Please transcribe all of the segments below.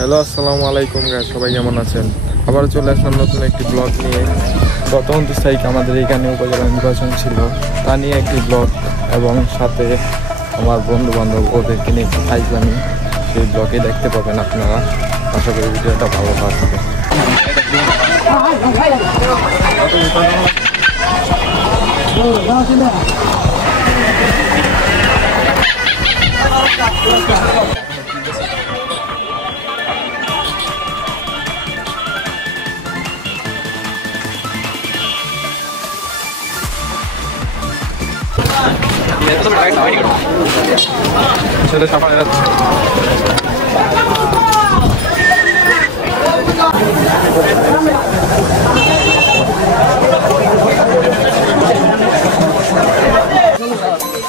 Hello, আসসালামু আলাইকুম guys, সবাই কেমন আছেন? আবার চলে আসলাম নতুন একটি ব্লগ নিয়ে। গত 29 তারিখ আমাদের এখানে উপজেলা নির্বাচন ছিল, তা নিয়ে একটি ব্লগ এবং সাথে আমার বন্ধু বান্ধব ওদেরকে নিয়ে একটি ফাইজলামি, সেই ব্লগে দেখতে পাবেন আপনারা। আশা করি ভিডিওটা ভালো লাগবে। ছেলে সামনে যাচ্ছে।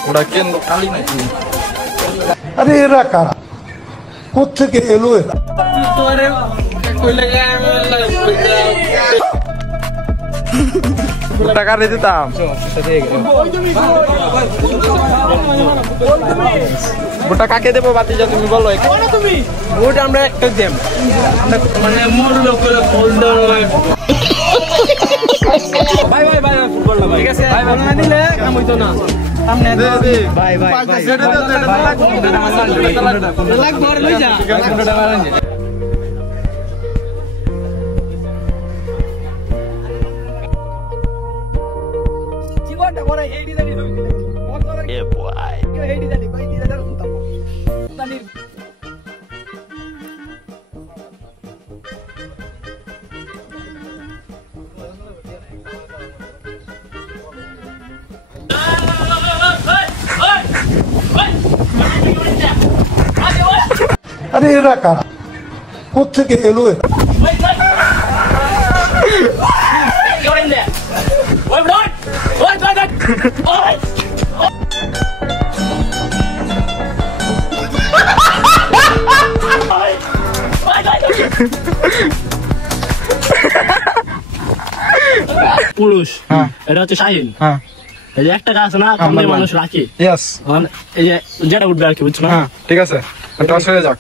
ওরা কেন কালি নাকি? আরে এরা কারা, কোত্থেকে এলো এরা? টাকা দিয়ে দিতাম। ভোটটা কাকে দেবো বাতি যা তুমি বলো। ভোট আমরা একটা দেব, মানে মোর লোকের ভাই ভাই ভাই ফুটবল না, ঠিক আছে ভাই না দিলে কাম হইতো না। সামনে দে দে ভাই ভাই ভাই সেটা দে লাগ বড় লই যা কোনটা মারান যে জীবনটা বড় হেডি দালি হইছে। এ বয় হেডি দালি কই দিলা দাও তানি। আরে এরা কারা, কোত্থেকে এলো এরা? পুরুষ এটা হচ্ছে শাহিন। এই যে একটা গাছ না কম মানুষ রাখে, এই যে যেটা উঠবে আর কি, বুঝছো না? ঠিক আছে, টস হয়ে যাক।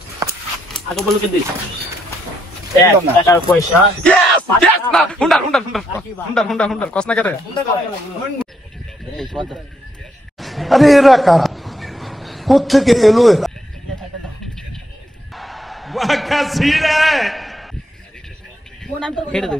আগে বলো কি দিস 1 টাকার পয়সা। হুন্ডার কস না কেটে। আরে এরা কারা, কোত্থেকে এলো এরা? ছেড়ে দে।